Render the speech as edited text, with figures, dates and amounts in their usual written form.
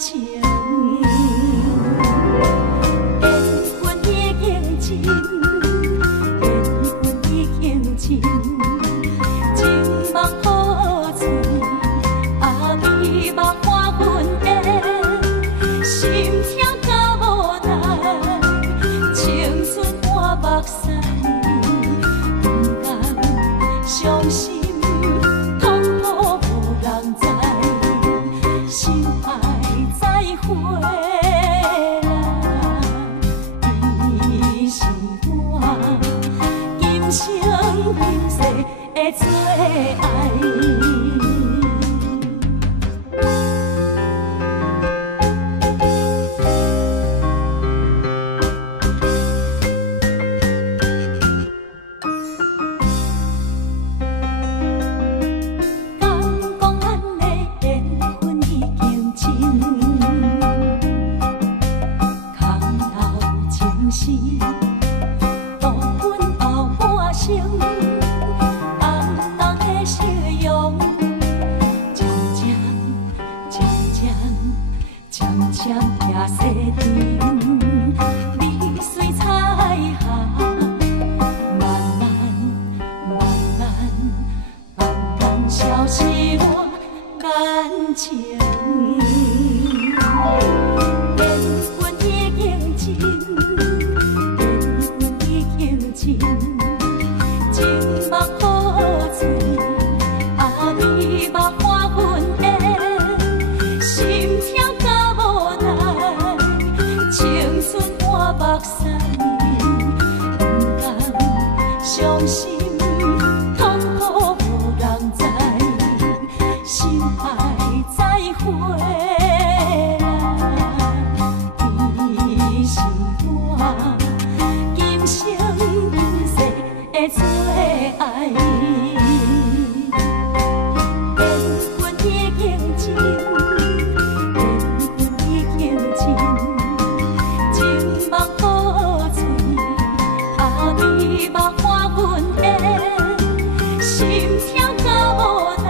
情。缘分已经尽，缘分已经尽，情梦好醉，啊美梦花阮的，心痛到无奈，青春换目屎，不甘伤心。 心爱再会啦，伊是我今生今世的最爱。 伤心痛苦无人知，心爱再会啦，伊是我今生今世的最爱。缘分已经尽，缘分已经尽，情梦好醉，啊美梦。 心痛到无奈。